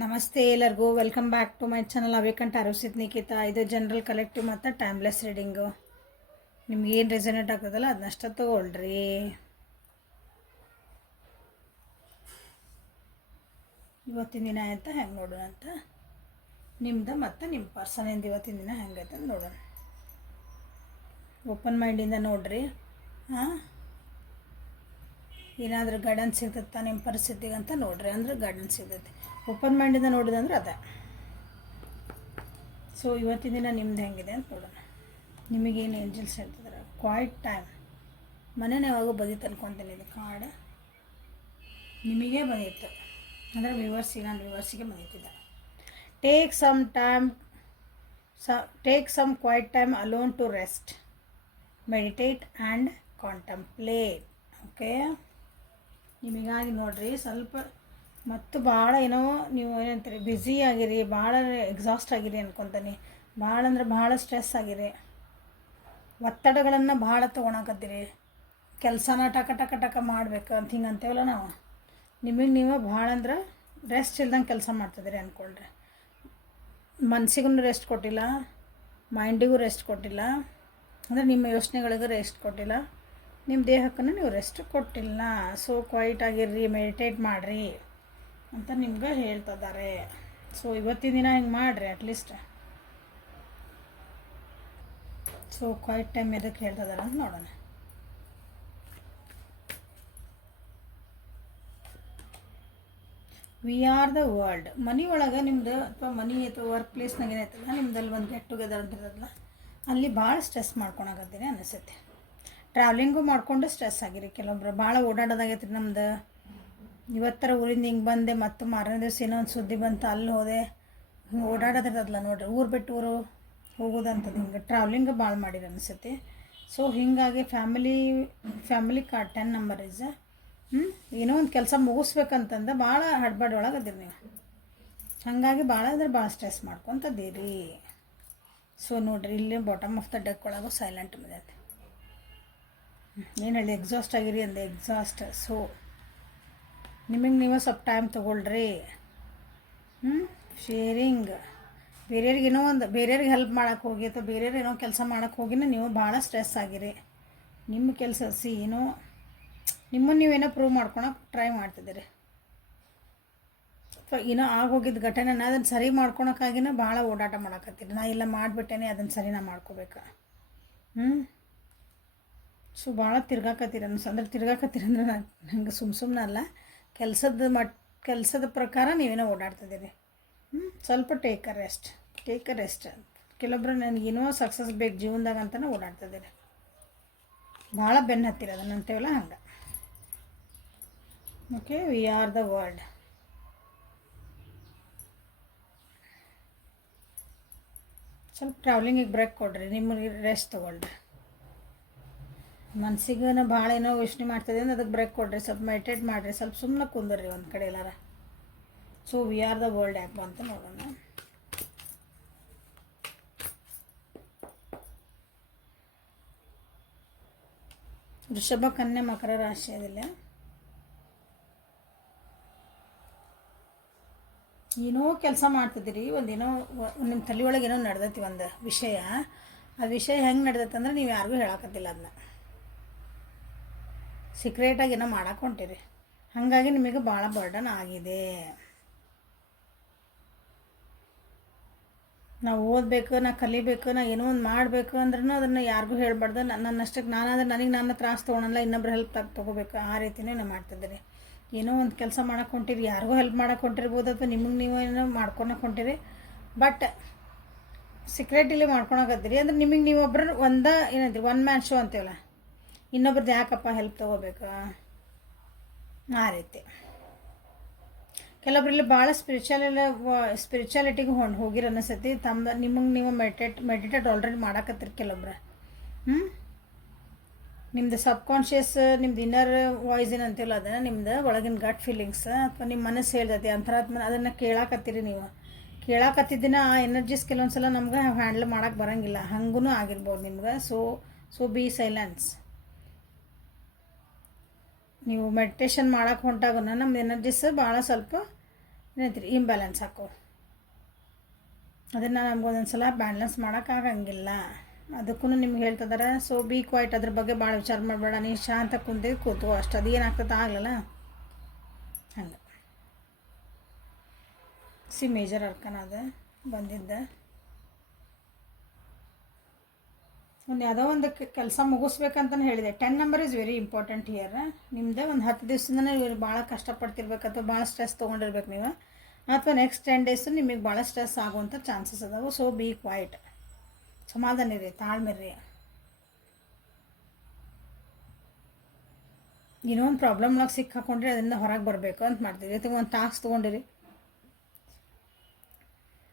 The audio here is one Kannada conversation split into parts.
ನಮಸ್ತೆ ಎಲ್ಲರಿಗೂ welcome back to my channel ಅವೇಕಂಠ ಅರುಸಿತ್ ನಿಖಿತಾ. ಇದು ಜನರಲ್ ಕಲೆಕ್ಟಿವ್ ಮತ್ತು ಟೈಮ್ಲೆಸ್ ರೀಡಿಂಗು. ನಿಮ್ಗೆ ಏನು ರೆಸನೇಟ್ ಆಗ್ತದಲ್ಲ ಅದನ್ನಷ್ಟ ತೊಗೊಳ್ರಿ. ಇವತ್ತಿನ ದಿನ ಅಂತ ಹೆಂಗೆ ನೋಡೋಣ ಅಂತ ನಿಮ್ದು ಮತ್ತು ನಿಮ್ಮ ಪರ್ಸನಿಂದ ಇವತ್ತಿನ ದಿನ ಹೆಂಗೈತೆ ಅಂತ ನೋಡೋಣ. ಓಪನ್ ಮೈಂಡಿಂದ ನೋಡ್ರಿ. ಏನಾದರೂ ಗೈಡೆನ್ಸ್ ಸಿಗ್ತೈತೆ ನಿಮ್ಮ ಪರಿಸ್ಥಿತಿಗೆ ಅಂತ ನೋಡ್ರಿ, ಅಂದ್ರೆ ಗೈಡೆನ್ಸ್ ಸಿಗ್ತೈತೆ. ಓಪನ್ ಮೈಂಡಿಂದ ನೋಡಿದಂದ್ರೆ ಅದೇ. ಸೊ ಇವತ್ತಿನ ದಿನ ನಿಮ್ದು ಹೆಂಗಿದೆ ಅಂತ ನೋಡೋಣ. ನಿಮಗೇನು ಏಂಜಲ್ಸ್ ಹೇಳ್ತಿದ್ದಾರೆ? Quite time. ಮನೇನ ಯಾವಾಗೂ ಬಂದಿತ್ತು ಅನ್ಕೊತೀನಿ. ಇದು ಕಾರ್ಡ್ ನಿಮಗೇ ಬಂದಿತ್ತು ಅಂದರೆ ನಾನು ವ್ಯೂವರ್ಸಿಗೆ ಬಂದಿತ್ತಿದ್ದೆ. Take some quiet time alone to rest, meditate and contemplate. Okay, ನಿಮಗಾಗಿ ನೋಡಿರಿ. ಸ್ವಲ್ಪ ಮತ್ತು ಭಾಳ ಏನೋ ನೀವು ಏನಂತೀರಿ, ಬ್ಯುಸಿ ಆಗಿರಿ, ಭಾಳ ಎಕ್ಸಾಸ್ಟ್ ಆಗಿರಿ ಅನ್ಕೊತಾನೆ. ಭಾಳ ಅಂದ್ರೆ ಭಾಳ ಸ್ಟ್ರೆಸ್ ಆಗಿರಿ, ಒತ್ತಡಗಳನ್ನು ಭಾಳ ತೊಗೊಳಕತ್ತೀರಿ, ಕೆಲಸನ ಟಕ ಟಕ ಟಕ ಮಾಡ್ಬೇಕು ಅಂತ ಹಿಂಗೆ ಅಂತೇವಲ್ಲ ನಾವು. ನೀವು ಭಾಳ ಅಂದ್ರೆ ರೆಸ್ಟ್ ಇಲ್ದಂಗೆ ಕೆಲಸ ಮಾಡ್ತಿದ್ದೀರಿ ಅಂದ್ಕೊಳ್ರಿ. ಮನಸ್ಸಿಗೂ ರೆಸ್ಟ್ ಕೊಟ್ಟಿಲ್ಲ, ಮೈಂಡಿಗೂ ರೆಸ್ಟ್ ಕೊಟ್ಟಿಲ್ಲ, ಅಂದರೆ ನಿಮ್ಮ ಯೋಚನೆಗಳಿಗೂ ರೆಸ್ಟ್ ಕೊಟ್ಟಿಲ್ಲ, ನಿಮ್ಮ ದೇಹಕ್ಕೂ ನೀವು ರೆಸ್ಟ್ ಕೊಟ್ಟಿಲ್ಲ. ಸೊ ಕ್ವೈಟ್ ಆಗಿರ್ರಿ, ಮೆಡಿಟೇಟ್ ಮಾಡಿರಿ ಅಂತ ನಿಮ್ಗೆ ಹೇಳ್ತಿದ್ದಾರೆ. ಸೊ ಇವತ್ತಿನ ದಿನ ಹಿಂಗೆ ಮಾಡಿರಿ ಅಟ್ಲೀಸ್ಟ್. ಸೊ ಕ್ವೈಟ್ ಟೈಮ್ ಎದಕ್ಕೆ ಹೇಳ್ತಿದ್ದಾರೆ ಅಂತ ನೋಡೋಣ. We are the world. ಮನಿ ಒಳಗೆ ನಿಮ್ದು ಅಥವಾ ಮನಿ ಅಥವಾ ವರ್ಕ್ ಪ್ಲೇಸ್ನಾಗ ಏನೈತಲ್ಲ, ನಿಮ್ದಲ್ಲಿ ಒಂದು ಗೆಟ್ ಟುಗೆದರ್ ಅಂತ ಇರೋದಲ್ಲ, ಅಲ್ಲಿ ಭಾಳ ಸ್ಟ್ರೆಸ್ ಮಾಡ್ಕೊಳಕತ್ತೀನಿ ಅನಿಸುತ್ತೆ. ಟ್ರಾವೆಲಿಂಗು ಮಾಡಿಕೊಂಡು ಸ್ಟ್ರೆಸ್ ಆಗಿರಿ. ಕೆಲವೊಬ್ರು ಭಾಳ ಓಡಾಡೋದಾಗೈತಿ ರೀ ನಮ್ದು. ಇವತ್ತರ ಊರಿಂದ ಹಿಂಗೆ ಬಂದೆ, ಮತ್ತು ಮಾರನೇ ದಿವಸ ಏನೋ ಒಂದು ಸುದ್ದಿ ಬಂತು, ಅಲ್ಲಿ ಹೋದೆ, ಹಿಂಗೆ ಓಡಾಡೋದಿರೋದಲ್ಲ ನೋಡಿರಿ. ಊರು ಬಿಟ್ಟು ಊರು ಹೋಗೋದಂಥದ್ದು, ಹಿಂಗೆ ಟ್ರಾವೆಲಿಂಗ್ ಭಾಳ ಮಾಡಿರಿ ಅನಿಸುತ್ತೆ. ಸೊ ಹೀಗಾಗಿ ಫ್ಯಾಮಿಲಿ ಕಾರ್ಡ್ 10 ನಂಬರ್ ಇಸ್ ಏನೋ ಒಂದು ಕೆಲಸ ಮುಗಿಸ್ಬೇಕಂತಂದು ಭಾಳ ಹಡ್ಬಾಡ್ ಒಳಗದಿರಿ ನೀವು. ಹಾಗಾಗಿ ಭಾಳ ಅಂದ್ರೆ ಭಾಳ ಸ್ಟ್ರೆಸ್ ಮಾಡ್ಕೊತದ್ದೀರಿ. ಸೊ ನೋಡಿರಿ, ಇಲ್ಲಿ ಬಾಟಮ್ ಆಫ್ ದ ಡೆಕ್ ಒಳಗೂ ಸೈಲೆಂಟ್ ಬಂದೈತೆ. ಏನು ಹೇಳಿ, ಎಕ್ಸಾಸ್ಟ್ ಆಗಿರಿ ಅಂದೆ, ಎಕ್ಸಾಸ್ಟ್. ಸೊ ನಿಮಗೆ ನೀವು ಸ್ವಲ್ಪ ಟೈಮ್ ತೊಗೊಳ್ರಿ. ಶೇರಿಂಗ್, ಬೇರೆಯವ್ರಿಗೆ ಹೆಲ್ಪ್ ಮಾಡೋಕ್ಕೆ ಹೋಗಿ ಅಥವಾ ಬೇರೆಯವ್ರು ಏನೋ ಕೆಲಸ ಮಾಡೋಕ್ಕೆ ಹೋಗಿನ ನೀವು ಭಾಳ ಸ್ಟ್ರೆಸ್ ಆಗಿರಿ. ನಿಮ್ಮ ಕೆಲಸ ಏನೋ ನಿಮ್ಮನ್ನು ನೀವೇನೋ ಪ್ರೂವ್ ಮಾಡ್ಕೊಳಕ್ಕೆ ಟ್ರೈ ಮಾಡ್ತಿದ್ದೀರಿ, ಅಥವಾ ಏನೋ ಆಗೋಗಿದ್ದ ಘಟನೆನ ಅದನ್ನು ಸರಿ ಮಾಡ್ಕೊಳಕ್ಕಾಗಿನ ಭಾಳ ಓಡಾಟ ಮಾಡಕತ್ತೀರಿ. ನಾ ಇಲ್ಲ ಮಾಡಿಬಿಟ್ಟೇನೆ, ಅದನ್ನು ಸರಿ ನಾ ಮಾಡ್ಕೋಬೇಕು. ಸೊ ಭಾಳ ತಿರ್ಗಾಕತ್ತೀರಿ ಅಂದ್ರೆ ತಿರ್ಗಾಕತ್ತೀರಂದ್ರೆ ನಂಗೆ ಸುಮ್ಮನೆ ಅಲ್ಲ, ಕೆಲಸದ ಪ್ರಕಾರ ನೀವೇನೋ ಓಡಾಡ್ತಿದ್ದೀರಿ. ಸ್ವಲ್ಪ ಟೇಕ್ ಅ ರೆಸ್ಟ್. ಕೆಲವೊಬ್ರು ನನಗೇನೋ ಸಕ್ಸಸ್ ಬೇಕು ಜೀವನದಾಗ ಅಂತಲೇ ಓಡಾಡ್ತಿದ್ದೀರಿ. ಭಾಳ ಬೆನ್ನು ಹತ್ತಿರ ಅದನ್ನು ಅಂತೇವಲ್ಲ ಹಂಗೆ. Okay, V are the world. ಸ್ವಲ್ಪ ಟ್ರಾವೆಲಿಂಗಿಗೆ ಬ್ರೇಕ್ ಕೊಡ್ರಿ, ನಿಮಗೆ ರೆಸ್ಟ್ ತೊಗೊಳ್ರಿ. ಮನ್ಸಿಗೆ ಭಾಳ ಏನೋ ಯೋಚನೆ ಮಾಡ್ತದೆ ಅಂದ್ರೆ ಅದಕ್ಕೆ ಬ್ರೇಕ್ ಕೊಡ್ರಿ, ಸ್ವಲ್ಪ ಮೆಡಿಟೇಟ್ ಮಾಡಿರಿ, ಸ್ವಲ್ಪ ಸುಮ್ಮನೆ ಕುಂದರ್ರಿ ಒಂದು ಕಡೆ ಎಲ್ಲಾರ. So we are the world ಯಾಕೆ ಬಂತ ನೋಡೋಣ. ವೃಷಭ, ಕನ್ಯಾ, ಮಕರ ರಾಶಿ ಅದಿಲ್ಲ. ಏನೋ ಕೆಲಸ ಮಾಡ್ತಿದ್ದೀರಿ, ಒಂದೇನೋ ನಿಮ್ಮ ತಲೆ ಒಳಗೆ ಏನೋ ನಡೆದೈತಿ ಒಂದು ವಿಷಯ. ಆ ವಿಷಯ ಹೆಂಗೆ ನಡೆದೈತೆ ಅಂದ್ರೆ ನೀವು ಯಾರಿಗೂ ಹೇಳಕತ್ತಿಲ್ಲ, ಅದನ್ನ ಸೀಕ್ರೆಟಾಗಿ ಏನೋ ಮಾಡಕ್ಕೆ ಹೊಂಟಿರಿ. ಹಾಗಾಗಿ ನಿಮಗೆ ಭಾಳ ಬರ್ಡನ್ ಆಗಿದೆ. ನಾವು ಓದಬೇಕು, ನಾ ಕಲಿಬೇಕು, ನಾ ಏನೋ ಒಂದು ಮಾಡಬೇಕು ಅಂದ್ರೂ ಅದನ್ನು ಯಾರಿಗೂ ಹೇಳ್ಬಾರ್ದು. ನನ್ನಷ್ಟಕ್ಕೆ ನಾನಾದ್ರೆ ನಾನು ತ್ರಾಸು ತೊಗೊಳಲ್ಲ, ಇನ್ನೊಬ್ರು ಹೆಲ್ಪ್ ತೊಗೋಬೇಕು. ಆ ರೀತಿಯೇ ನಾವು ಮಾಡ್ತಿದ್ದೀರಿ. ಏನೋ ಒಂದು ಕೆಲಸ ಮಾಡಕ್ಕೆ ಹೊಂಟಿರಿ, ಯಾರಿಗೂ ಹೆಲ್ಪ್ ಮಾಡಕ್ಕೆ ಹೊಂಟಿರ್ಬೋದು, ಅಥವಾ ನಿಮಗೆ ನೀವು ಏನೋ ಮಾಡ್ಕೊಳಕ್ಕೆ ಹೊಂಟಿರಿ. ಬಟ್ ಸೀಕ್ರೆಟಿಲಿ ಮಾಡ್ಕೊಳಕತ್ತೀರಿ ಅಂದ್ರೆ ನಿಮಗೆ ನೀವೊಬ್ಬರು ಏನಂತೀರಿ, ಒನ್ ಮ್ಯಾನ್ ಶೋ ಅಂತೀವಲ್ಲ, ಇನ್ನೊಬ್ರದ್ದು ಯಾಕಪ್ಪ ಹೆಲ್ಪ್ ತೊಗೋಬೇಕು, ಆ ರೀತಿ. ಕೆಲವೊಬ್ಬರಲ್ಲಿ ಭಾಳ ಸ್ಪಿರಿಚುಯಾಲಿಟಿಗೆ ಹೋಗಿರೋ ಅನಿಸತಿ. ನಿಮಗೆ ನೀವು ಮೆಡಿಟೇಟ್ ಆಲ್ರೆಡಿ ಮಾಡಕತ್ತೀರಿ ಕೆಲವೊಬ್ರು. ನಿಮ್ಮದು ಸಬ್ಕಾನ್ಷಿಯಸ್, ನಿಮ್ದು ಇನ್ನರ್ ವಾಯ್ಸ್ ಏನಂತಿಲ್ಲ, ಅದನ್ನು ನಿಮ್ದು ಒಳಗಿನ ಗಟ್ ಫೀಲಿಂಗ್ಸ್ ಅಥವಾ ನಿಮ್ಮ ಮನಸ್ಸು ಹೇಳ್ತೈತಿ ಅಂತರಾತ್ಮ, ಅದನ್ನು ಕೇಳಾಕತ್ತೀರಿ ನೀವು. ಕೇಳಾಕತ್ತಿದ್ದಿನ ಆ ಎನರ್ಜೀಸ್ ಕೆಲವೊಂದು ಸಲ ನಮ್ಗೆ ಹ್ಯಾಂಡಲ್ ಮಾಡೋಕ್ಕೆ ಬರೋಂಗಿಲ್ಲ, ಹಂಗೂ ಆಗಿರ್ಬೋದು ನಿಮ್ಗೆ. So B silence. ನೀವು ಮೆಡಿಟೇಷನ್ ಮಾಡೋಕ್ಕೆ ಹೊಂಟಾಗ ನಮ್ಮ ಎನರ್ಜೀಸ್ ಭಾಳ ಸ್ವಲ್ಪ ಏನಂತೀರಿ ಇಂಬ್ಯಾಲೆನ್ಸ್ ಹಾಕೋ. ಅದನ್ನು ನಮ್ಗೆ ಒಂದೊಂದು ಸಲ ಬ್ಯಾಲೆನ್ಸ್ ಮಾಡೋಕ್ಕಾಗಂಗಿಲ್ಲ. ಅದಕ್ಕೂ ನಿಮ್ಗೆ ಹೇಳ್ತಿದ್ದಾರೆ. ಸೊ ಬಿ ಕ್ವೈಟ್, ಅದ್ರ ಬಗ್ಗೆ ಭಾಳ ವಿಚಾರ ಮಾಡಬೇಡ, ನೀ ಶಾಂತ ಕೂತು ಅಷ್ಟು. ಅದು ಏನಾಗ್ತದೆ ಆಗಲಿಲ್ಲ ಹಂಗೆ. ಮೇಜರ್ ಅರ್ಕನ ಅದು ಬಂದಿದ್ದ. ಒಂದು ಯಾವುದೋ ಒಂದು ಕೆಲಸ ಮುಗಿಸ್ಬೇಕಂತಲೇ ಹೇಳಿದೆ. 10 number is very important here. ನಿಮ್ಮದೇ ಒಂದು 10 ದಿವಸದಿಂದನೇ ಇವ್ರು ಭಾಳ ಕಷ್ಟಪಡ್ತಿರ್ಬೇಕು ಅಥವಾ ಭಾಳ ಸ್ಟ್ರೆಸ್ ತೊಗೊಂಡಿರ್ಬೇಕು ನೀವು, ಅಥವಾ ನೆಕ್ಸ್ಟ್ 10 ಡೇಸು ನಿಮಗೆ ಭಾಳ ಸ್ಟ್ರೆಸ್ ಆಗುವಂಥ ಚಾನ್ಸಸ್ ಅದಾವೆ. ಸೊ ಬಿ ಕ್ವೈಟ್, ಸಮಾಧಾನ ಇರಿ, ತಾಳ್ಮೆ ರೀ. ಏನೋ ಒಂದು ಪ್ರಾಬ್ಲಮ್ನಾಗ ಸಿಕ್ಕಾಕೊಂಡ್ರೆ ಅದರಿಂದ ಹೊರಗೆ ಬರಬೇಕು ಅಂತ ಮಾಡ್ತೀವಿ. ಅಥವಾ ಒಂದು ಟಾಸ್ಕ್ ತೊಗೊಂಡಿರಿ,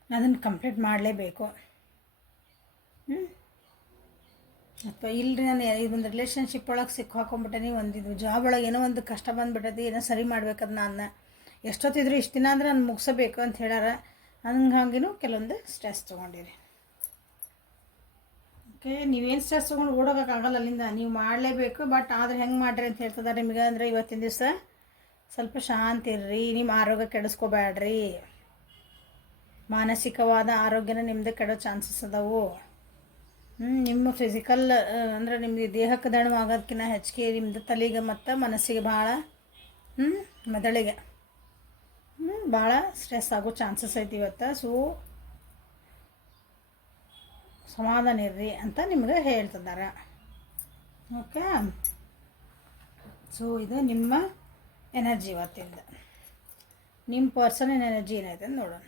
ಅದನ್ನು ಕಂಪ್ಲೀಟ್ ಮಾಡಲೇಬೇಕು. ಅಥವಾ ಇಲ್ಲರಿ ನಾನು ಇದೊಂದು ರಿಲೇಷನ್ಶಿಪ್ ಒಳಗೆ ಸಿಕ್ಕಾಕೊಂಡ್ಬಿಟ್ಟೆ, ಒಂದಿದ್ದು ಜಾಬ್ ಒಳಗೆ ಏನೋ ಒಂದು ಕಷ್ಟ ಬಂದುಬಿಟ್ಟೈತಿ, ಏನೋ ಸರಿ ಮಾಡ್ಬೇಕದು. ನಾನು ಎಷ್ಟೊತ್ತಿದ್ರು ಇಷ್ಟು ದಿನ ಅಂದ್ರೆ ನಾನು ಮುಗಿಸಬೇಕು ಅಂತ ಹೇಳ್ಯಾರ. ಹಂಗಾಗಿನೂ ಕೆಲವೊಂದು ಸ್ಟ್ರೆಸ್ ತೊಗೊಂಡಿರಿ. ಓಕೆ, ನೀವೇನು ಸ್ಟ್ರೆಸ್ ತೊಗೊಂಡು ಓಡೋಗೋಕ್ಕಾಗಲ್ಲ ಅಲ್ಲಿಂದ, ನೀವು ಮಾಡಲೇಬೇಕು. ಬಟ್ ಆದರೆ ಹೆಂಗೆ ಮಾಡಿರಿ ಅಂತ ಹೇಳ್ತಿದ್ದಾರೆ ನಿಮಗೆ. ಅಂದರೆ ಇವತ್ತಿನ ದಿವಸ ಸ್ವಲ್ಪ ಶಾಂತಿ ಇರ್ರಿ, ನಿಮ್ಮ ಆರೋಗ್ಯ ಕೆಡಿಸ್ಕೋಬೇಡ್ರಿ. ಮಾನಸಿಕವಾದ ಆರೋಗ್ಯನ ನಿಮ್ಮದು ಕೆಡೋ ಚಾನ್ಸಸ್ ಅದಾವು. ನಿಮ್ಮ ಫಿಸಿಕಲ್ ಅಂದರೆ ನಿಮಗೆ ದೇಹಕ್ಕೆ ದಣು ಆಗೋದಕ್ಕಿಂತ ಹೆಚ್ಚಿಗೆ ನಿಮ್ಮದು ತಲೆಗೆ ಮತ್ತು ಮನಸ್ಸಿಗೆ ಭಾಳ ಮೆದುಳಿಗೆ ಭಾಳ ಸ್ಟ್ರೆಸ್ ಆಗೋ ಚಾನ್ಸಸ್ ಐತಿ ಇವತ್ತು. ಸೊ ಸಮಾಧಾನ ಇರ್ರಿ ಅಂತ ನಿಮಗೆ ಹೇಳ್ತಿದ್ದಾರೆ. ಓಕೆ, ಸೊ ಇದು ನಿಮ್ಮ ಎನರ್ಜಿ ಇವತ್ತಿಂದ. ನಿಮ್ಮ ಪರ್ಸನಲ್ ಎನರ್ಜಿ ಏನೈತೆ ಅಂತ ನೋಡೋಣ.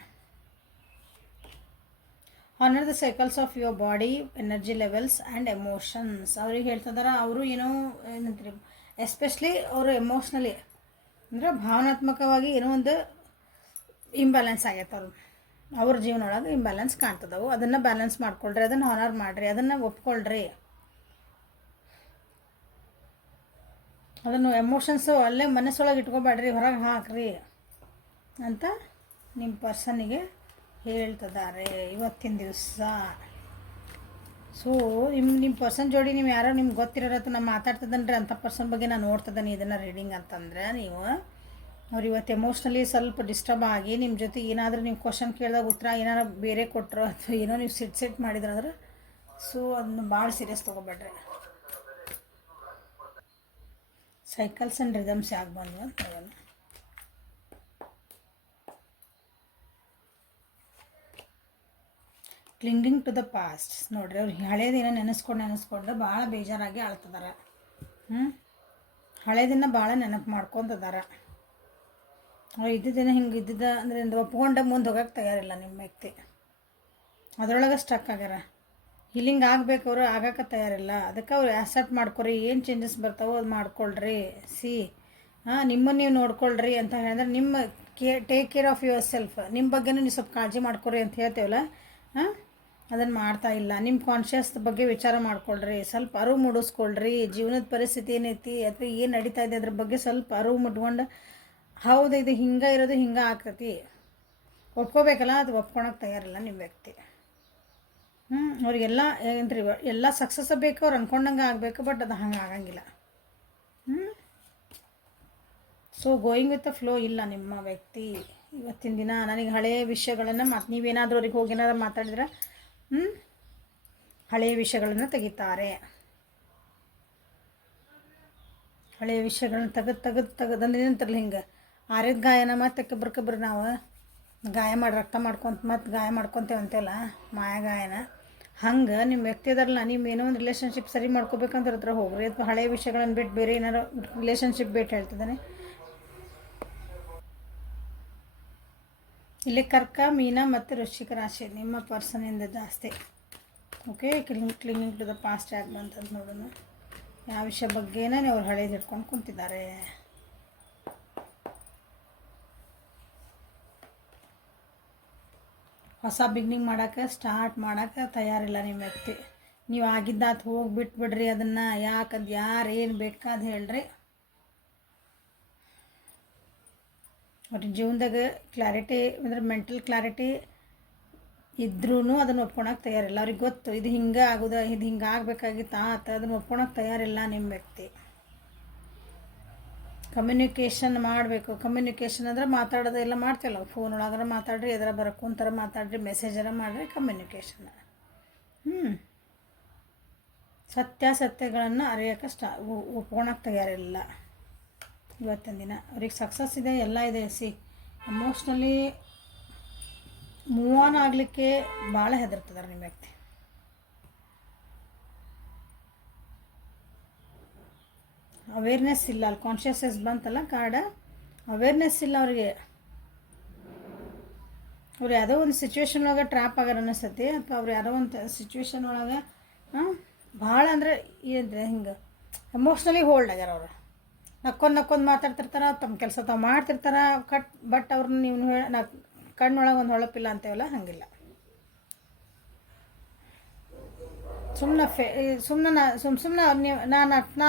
Honour the cycles of your body, energy levels and emotions. ಅವ್ರಿಗೆ ಹೇಳ್ತಿದ್ದಾರೆ. ಅವರು ಏನಂತೀರಿ, ಎಸ್ಪೆಷಲಿ ಅವರು ಎಮೋಷ್ನಲಿ ಅಂದರೆ ಭಾವನಾತ್ಮಕವಾಗಿ ಏನೋ ಒಂದು ಇಂಬ್ಯಾಲೆನ್ಸ್ ಆಗೈತೆ. ಅವ್ರ ಜೀವನ ಒಳಗೆ ಇಂಬ್ಯಾಲೆನ್ಸ್ ಕಾಣ್ತದವು. ಅದನ್ನು ಬ್ಯಾಲೆನ್ಸ್ ಮಾಡ್ಕೊಳ್ರಿ, ಅದನ್ನು ಹಾನರ್ ಮಾಡಿರಿ, ಅದನ್ನು ಒಪ್ಕೊಳ್ರಿ. ಅದನ್ನು ಎಮೋಷನ್ಸು ಅಲ್ಲೇ ಮನಸ್ಸೊಳಗೆ ಇಟ್ಕೊಬೇಡ್ರಿ, ಹೊರಗೆ ಹಾಕ್ರಿ ಅಂತ ನಿಮ್ಮ ಪರ್ಸನ್ನಿಗೆ ಹೇಳ್ತಿದ್ದಾರೆ ಇವತ್ತಿನ ದಿವಸ. ಸೊ ನಿಮ್ಮ ಪರ್ಸನ್ ಜೋಡಿ ನೀವು ಯಾರೋ ನಿಮ್ಗೆ ಗೊತ್ತಿರೋರತ್ತು ನಾನು ಮಾತಾಡ್ತಿದ್ದನ್ರಿ ಅಂಥ ಪರ್ಸನ್ ಬಗ್ಗೆ ನಾನು ನೋಡ್ತಿದ್ದೇನೆ ಇದನ್ನು ರೀಡಿಂಗ್ ಅಂತಂದರೆ, ನೀವು ಅವ್ರು ಇವತ್ತು ಎಮೋಷ್ನಲಿ ಸ್ವಲ್ಪ ಡಿಸ್ಟರ್ಬ್ ಆಗಿ ನಿಮ್ಮ ಜೊತೆ ಏನಾದರೂ ನೀವು ಕ್ವಶನ್ ಕೇಳಿದಾಗ ಉತ್ತರ ಏನಾರು ಬೇರೆ ಕೊಟ್ಟರು ಅಥವಾ ಏನೋ ನೀವು ಸಿಟ್ ಮಾಡಿದ್ರಂದ್ರೆ, ಸೊ ಅದನ್ನು ಭಾಳ ಸೀರಿಯಸ್ ತೊಗೊಬೇಡ್ರಿ. ಸೈಕಲ್ಸ್ ಆ್ಯಂಡ್ ರಿದಮ್ಸ್ ಯಾಕೆ ಬಂದು ಅಂತ ಹೇಳೋಣ. ಕ್ಲಿಂಗಿಂಗ್ ಟು ದ ಪಾಸ್ಟ್. ನೋಡ್ರಿ, ಅವ್ರು ಹಳೇದಿನ ನೆನೆಸ್ಕೊಂಡು ಭಾಳ ಬೇಜಾರಾಗಿ ಆಳ್ತಿದ್ದಾರೆ. ಹಳೇದಿನ ಭಾಳ ನೆನಪು ಮಾಡ್ಕೊತಿದ್ದಾರೆ. ಅವ್ರು ಇದ್ದಿದ್ದಿನ ಹಿಂಗೆ ಇದ್ದಿದ್ದ ಅಂದರೆ ಒಪ್ಕೊಂಡು ಮುಂದೆ ಹೋಗೋಕ್ಕೆ ತಯಾರಿಲ್ಲ ನಿಮ್ಮ ವ್ಯಕ್ತಿ. ಅದರೊಳಗೆ ಸ್ಟಕ್ ಆಗ್ಯಾರ. ಹೀಲಿಂಗ್ ಆಗಬೇಕು, ಅವರು ಆಗೋಕ್ಕೆ ತಯಾರಿಲ್ಲ. ಅದಕ್ಕೆ ಅವ್ರು ಆ್ಯಕ್ಸೆಪ್ಟ್ ಮಾಡ್ಕೊರಿ. ಏನು ಚೇಂಜಸ್ ಬರ್ತಾವೋ ಅದು ಮಾಡ್ಕೊಳ್ರಿ. ನಿಮ್ಮನ್ನು ನೀವು ನೋಡ್ಕೊಳ್ರಿ ಅಂತ ಹೇಳಿದ್ರೆ, ನಿಮ್ಮ take care of your self. ನಿಮ್ಮ ಬಗ್ಗೆನೂ ನೀವು ಸ್ವಲ್ಪ ಕಾಳಜಿ ಮಾಡ್ಕೊರಿ ಅಂತ ಹೇಳ್ತೇವಲ್ಲ, ಅದನ್ನು ಮಾಡ್ತಾ ಇಲ್ಲ. ನಿಮ್ಮ ಕಾನ್ಷಿಯಸ್ ಬಗ್ಗೆ ವಿಚಾರ ಮಾಡ್ಕೊಳ್ರಿ. ಸ್ವಲ್ಪ ಅರಿವು ಮೂಡಿಸ್ಕೊಳ್ರಿ. ಜೀವನದ ಪರಿಸ್ಥಿತಿ ಏನೈತಿ ಅಥವಾ ಏನು ನಡೀತಾ ಇದೆ ಅದ್ರ ಬಗ್ಗೆ ಸ್ವಲ್ಪ ಅರಿವು ಮುಟ್ಕೊಂಡು, ಹೌದು ಇದು ಹಿಂಗೆ ಇರೋದು ಹಿಂಗೆ ಆಗ್ತೈತಿ ಒಪ್ಕೋಬೇಕಲ್ಲ, ಅದು ಒಪ್ಕೊಳಕ್ಕೆ ತಯಾರಿಲ್ಲ ನಿಮ್ಮ ವ್ಯಕ್ತಿ. ಅವ್ರಿಗೆಲ್ಲ ಏನ್ರಿ ಎಲ್ಲ ಸಕ್ಸಸ್ ಬೇಕು, ಅವ್ರು ಅಂದ್ಕೊಂಡಂಗೆ ಆಗಬೇಕು. ಬಟ್ ಅದು ಹಂಗೆ ಆಗಂಗಿಲ್ಲ. So going with the flow ಇಲ್ಲ ನಿಮ್ಮ ವ್ಯಕ್ತಿ ಇವತ್ತಿನ ದಿನ. ನನಗೆ ಹಳೆಯ ವಿಷಯಗಳನ್ನು ನೀವೇನಾದರೂ ಅವ್ರಿಗೆ ಹೋಗಿ ಏನಾದ್ರು ಮಾತಾಡಿದ್ರೆ ಹಳೆಯ ವಿಷಯಗಳನ್ನು ತೆಗಿತಾರೆ. ಹಳೆಯ ವಿಷಯಗಳನ್ನ ತೆಗೆದು ಅಂದ್ರೆ ಏನಂತಾರಲ್ಲ, ಹಿಂಗೆ ಆರಿದ ಗಾಯನ ಮತ್ತು ಕಬ್ರು ನಾವು ಗಾಯ ಮಾಡಿ ರಕ್ತ ಮಾಡ್ಕೊತ ಮತ್ತು ಗಾಯ ಮಾಡ್ಕೊತೇವೆ ಅಂತೆಲ್ಲ ಮಾಯ ಗಾಯನ. ಹಂಗೆ ನಿಮ್ಮ ವ್ಯಕ್ತಿ ಅದಾರಲ್ಲ, ನೀವು ಏನೋ ಒಂದು ರಿಲೇಷನ್ಶಿಪ್ ಸರಿ ಮಾಡ್ಕೋಬೇಕಂತ ಹತ್ರ ಹೋಗ್ರಿ. ಅಥವಾ ಹಳೆಯ ವಿಷಯಗಳನ್ನು ಬಿಟ್ಟು ಬೇರೆ ಏನಾರು ರಿಲೇಷನ್ಶಿಪ್ ಬಿಟ್ಟು ಹೇಳ್ತಿದ್ದಾನೆ. ಇಲ್ಲಿ ಕರ್ಕ, ಮೀನ ಮತ್ತು ವೃಶ್ಚಿಕ ರಾಶಿ ನಿಮ್ಮ ಪರ್ಸನಿಂದ ಜಾಸ್ತಿ. ಓಕೆ, ಕ್ಲಿಂಗಿಂಗ್ ಟು ದ ಪಾಸ್ಟ್ ಯಾಕೆ ಬಂತಂತ ನೋಡೋಣ. ಯಾವ ವಿಷಯ ಬಗ್ಗೆನೇ ಅವ್ರು ಹಳೇದು ಇಟ್ಕೊಂಡು ಕುಂತಿದ್ದಾರೆ. ಹೊಸ ಬಿಗ್ನಿಂಗ್ ಮಾಡೋಕ್ಕೆ ಸ್ಟಾರ್ಟ್ ಮಾಡೋಕ್ಕೆ ತಯಾರಿಲ್ಲ ನಿಮ್ಮ ವ್ಯಕ್ತಿ. ನೀವು ಆಗಿದ್ದಾತು ಹೋಗಿ ಬಿಟ್ಬಿಡ್ರಿ ಅದನ್ನು. ಯಾಕಂದು ಯಾರು ಏನು ಬೇಕಾದ ಹೇಳ್ರಿ. ಅವ್ರ ಜೀವನದಾಗ ಕ್ಲಾರಿಟಿ ಅಂದರೆ ಮೆಂಟಲ್ ಕ್ಲಾರಿಟಿ ಇದ್ರೂ ಅದನ್ನು ಒಪ್ಕೊಳಕ್ಕೆ ತಯಾರಿಲ್ಲ. ಅವ್ರಿಗೆ ಗೊತ್ತು ಇದು ಹಿಂಗೆ ಆಗೋದು, ಇದು ಹಿಂಗೆ ಆಗಬೇಕಾಗಿತ್ತು ಅದನ್ನು ಒಪ್ಕೊಳಕ್ಕೆ ತಯಾರಿಲ್ಲ ನಿಮ್ಮ ವ್ಯಕ್ತಿ. ಕಮ್ಯುನಿಕೇಷನ್ ಮಾಡಬೇಕು. ಕಮ್ಯುನಿಕೇಷನ್ ಅಂದರೆ ಮಾತಾಡೋದೆಲ್ಲ ಮಾಡ್ತಿಲ್ಲ, ಫೋನ್ ಒಳಗಾರ ಮಾತಾಡ್ರಿ, ಎದರ ಬರೋಕ್ಕೂ ಒಂಥರ ಮಾತಾಡ್ರಿ, ಮೆಸೇಜರ ಮಾಡಿರಿ, ಕಮ್ಯುನಿಕೇಷನ್. ಸತ್ಯಾಸತ್ಯಗಳನ್ನು ಅರಿಯೋಕ್ಕೆ ಒಪ್ಕೊಳಕ್ಕೆ ತಯಾರಿಲ್ಲ ಇವತ್ತಿನ ದಿನ. ಅವ್ರಿಗೆ ಸಕ್ಸಸ್ ಇದೆ, ಎಲ್ಲ ಇದೆ. ಎಮೋಷ್ನಲಿ ಮೂವ್ ಆನ್ ಆಗಲಿಕ್ಕೆ ಭಾಳ ಹೆದರ್ತಿದ್ದಾರೆ ನಿಮ್ಮ ವ್ಯಕ್ತಿ. ಅವೇರ್ನೆಸ್ ಇಲ್ಲ, ಅಲ್ಲಿ ಕಾನ್ಷಿಯಸ್ನೆಸ್ ಬಂತಲ್ಲ ಕಾರ್ಡ, ಅವೇರ್ನೆಸ್ ಇಲ್ಲ ಅವ್ರಿಗೆ. ಅವ್ರು ಯಾವುದೋ ಒಂದು ಸಿಚುವೇಶನ್ ಒಳಗೆ ಟ್ರ್ಯಾಪ್ ಆಗ್ಯಾರ ಅನ್ನಿಸ್ತೈತಿ, ಅಥವಾ ಅವ್ರು ಯಾವುದೋ ಒಂದು ಸಿಚುವೇಶನ್ ಒಳಗೆ ಭಾಳ ಅಂದರೆ ಏನಂದ್ರೆ ಹಿಂಗೆ ಎಮೋಷ್ನಲಿ ಹೋಲ್ಡ್ ಆಗ್ಯಾರ ಅವರು. ನಕ್ಕೊಂದು ಮಾತಾಡ್ತಿರ್ತಾರೆ, ತಮ್ಮ ಕೆಲಸ ತಾವು ಮಾಡ್ತಿರ್ತಾರೆ, ಬಟ್ ಅವ್ರನ್ನ ನೀವು ಕಣ್ಣೊಳಗೆ ಒಂದು ಹೊಳಪಿಲ್ಲ ಅಂತೇವಲ್ಲ, ಹಾಗಿಲ್ಲ. ಸುಮ್ಮನೆ ನೀವು ನಾ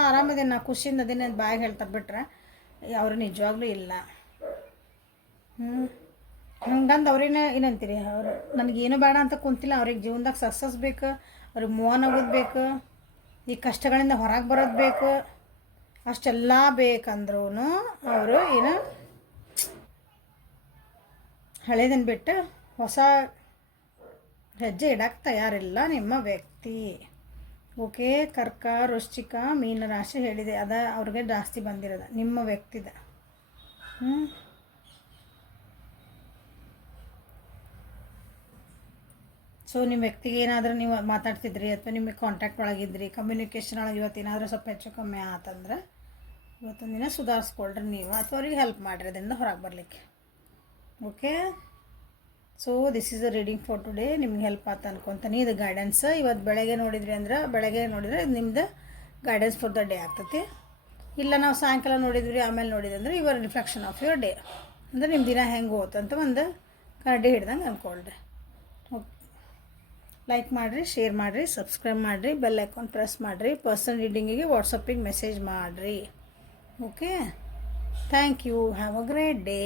ಆರಾಮದೇನೆ, ನಾ ಖುಷಿಯಿಂದ ಅದೇನೆ ಬಾಯಿಗೆ ಹೇಳ್ತಾರೆ ಬಿಟ್ರೆ ಅವ್ರು ನಿಜವಾಗ್ಲೂ ಇಲ್ಲ. ಹಂಗಂದು ಅವ್ರೇನ ಏನಂತೀರಿ, ಅವರು ನನಗೇನು ಬೇಡ ಅಂತ ಕುಂತಿಲ್ಲ. ಅವ್ರಿಗೆ ಜೀವನದಾಗ ಸಕ್ಸಸ್ ಬೇಕು, ಅವ್ರಿಗೆ ಮೂವ್ ಆನ್ ಆಗೋದು ಬೇಕು, ಈ ಕಷ್ಟಗಳಿಂದ ಹೊರಗೆ ಬರೋದು ಬೇಕು. ಅಷ್ಟೆಲ್ಲ ಬೇಕಂದ್ರೂ ಅವರು ಏನು ಹಳೇದನ್ನು ಬಿಟ್ಟು ಹೊಸ ಹೆಜ್ಜೆ ಇಡಕ್ಕೆ ತಯಾರಿಲ್ಲ ನಿಮ್ಮ ವ್ಯಕ್ತಿ. ಓಕೆ, ಕರ್ಕ, ವೃಶ್ಚಿಕ, ಮೀನ ರಾಶಿ ಹೇಳಿದೆ, ಅದ ಅವ್ರಿಗೆ ಜಾಸ್ತಿ ಬಂದಿರೋದು ನಿಮ್ಮ ವ್ಯಕ್ತಿದ. ಸೊ ನಿಮ್ಮ ವ್ಯಕ್ತಿಗೆ ಏನಾದರೂ ನೀವು ಮಾತಾಡ್ತಿದ್ರಿ ಅಥವಾ ನಿಮಗೆ ಕಾಂಟ್ಯಾಕ್ಟ್ ಒಳಗಿದ್ರಿ, ಕಮ್ಯುನಿಕೇಷನ್ ಒಳಗೆ ಇವತ್ತೇನಾದರೂ ಸ್ವಲ್ಪ ಹೆಚ್ಚು ಕಮ್ಮಿ ಆತಂದ್ರೆ ಇವತ್ತೊಂದು ದಿನ ಸುಧಾರಿಸ್ಕೊಳ್ರಿ ನೀವು, ಅಥವಾ ಅವ್ರಿಗೆ ಹೆಲ್ಪ್ ಮಾಡಿರಿ ಅದರಿಂದ ಹೊರಗೆ ಬರಲಿಕ್ಕೆ. Okay, so this is a reading for today. ನಿಮ್ಗೆ ಹೆಲ್ಪ್ ಆತ ಅನ್ಕೊತಾನೆ. ಇದು ಗೈಡೆನ್ಸ್. ಇವತ್ತು ಬೆಳಗ್ಗೆ ನೋಡಿದ್ರಿ ಅಂದ್ರೆ, ಬೆಳಗ್ಗೆ ನೋಡಿದರೆ ಇದು ನಿಮ್ದು ಗೈಡೆನ್ಸ್ ಫಾರ್ ದ ಡೇ ಆಗ್ತೈತಿ. ಇಲ್ಲ ನಾವು ಸಾಯಂಕಾಲ ನೋಡಿದ್ವಿ ಆಮೇಲೆ ನೋಡಿದ್ವಿ ಅಂದರೆ your reflection of your day, ಅಂದರೆ ನಿಮ್ಮ ದಿನ ಹೆಂಗೆ ಹೋತಂತ ಒಂದು ಕರಡಿ ಹಿಡ್ದಂಗೆ ಅಂದ್ಕೊಳ್ರಿ. ಓಕೆ, ಲೈಕ್ ಮಾಡಿರಿ, ಶೇರ್ ಮಾಡಿರಿ, ಸಬ್ಸ್ಕ್ರೈಬ್ ಮಾಡಿರಿ, ಬೆಲ್ ಐಕಾನ್ ಪ್ರೆಸ್ ಮಾಡಿರಿ, ಪರ್ಸನಲ್ ರೀಡಿಂಗಿಗೆ ವಾಟ್ಸಪ್ಪಿಗೆ ಮೆಸೇಜ್ ಮಾಡಿರಿ. Okay, thank you, have a great day.